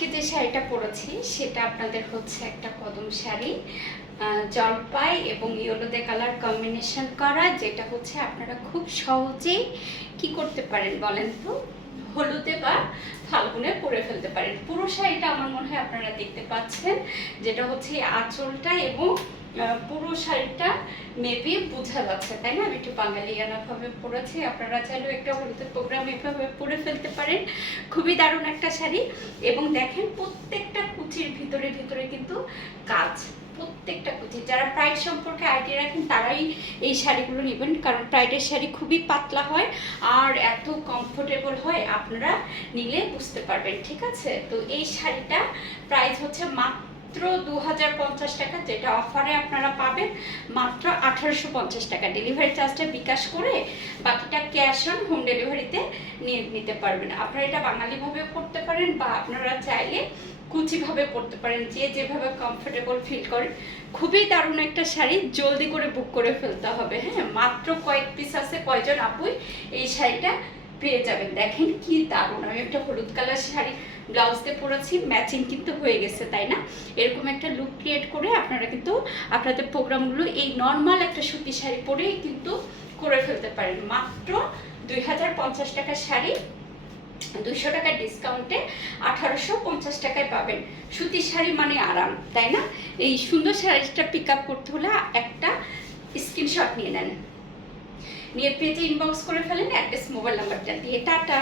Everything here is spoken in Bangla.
আজকে যে শাড়িটা পরেছি সেটা আপনাদের হচ্ছে একটা কদম শাড়ি, জলপাই এবং ইয়েলোতে কালার কম্বিনেশন করা, যেটা হচ্ছে আপনারা খুব সহজেই কি করতে পারেন বলেন তো, হলুদে বা ফাল্গুনে পরে ফেলতে পারেন। পুরো শাড়িটা আমার মনে হয় আপনারা দেখতে পাচ্ছেন, যেটা হচ্ছে আঁচলটা এবং পুরো শাড়িটা মেবি বোঝা যাচ্ছে, তাই না? আমি একটু বাঙালিয়ানাভাবে পরেছি, আপনারা চাইলেও একটা হলুদের প্রোগ্রাম এভাবে পরে ফেলতে পারেন। খুবই দারুণ একটা শাড়ি। এবং দেখেন প্রত্যেকটা কুচির ভিতরে ভিতরে কিন্তু কাজ, প্রত্যেকটা কুচি। যারা প্রাইড সম্পর্কে আইডিয়া রাখেন তারাই এই শাড়িগুলো নেবেন, কারণ প্রাইডের শাড়ি খুবই পাতলা হয় আর এত কমফোর্টেবল হয়, আপনারা নিলে বুঝতে পারবেন। ঠিক আছে, তো এই শাড়িটা প্রাইস হচ্ছে মাত্র 2050 টাকা, যেটা অফারে আপনারা পাবেন মাত্র 1850 টাকা। ডেলিভারি চার্জটা বিকাশ করে বাকিটা ক্যাশ অন হোম ডেলিভারিতে নিয়ে নিতে পারবেন। আপনারা এটা বাঙালিভাবেও করতে পারেন বা আপনারা চাইলে কুচিভাবে পরতে পারেন, যে যেভাবে কমফোর্টেবল ফিল করেন। খুবই দারুণ একটা শাড়ি, জলদি করে বুক করে ফেলতে হবে। হ্যাঁ, মাত্র কয়েক পিস আছে, কয়জন আপুই এই শাড়িটা পেয়ে যাবেন। দেখেন কি দারুণ। আমি একটা হলুদ কালার শাড়ি ব্লাউজ দিয়ে পরেছি, ম্যাচিং কিন্তু হয়ে গেছে, তাই না? এরকম একটা লুক ক্রিয়েট করে আপনারা কিন্তু আপনাদের প্রোগ্রামগুলো এই নর্মাল একটা সুতি শাড়ি পরেই কিন্তু করে ফেলতে পারেন। মাত্র 2050 টাকার শাড়ি 200 টাকা ডিসকাউন্টে 1850 টাকায় পাবেন। সুতির শাড়ি মানে আরাম, তাই না? এই সুন্দর শাড়িটা পিক আপ করতে হলে একটা স্ক্রিনশট নিয়ে নেন, নিয়ে পেজে ইনবক্স করে ফেলেন অ্যাড্রেস মোবাইল নাম্বারটা দিয়ে। টাটা।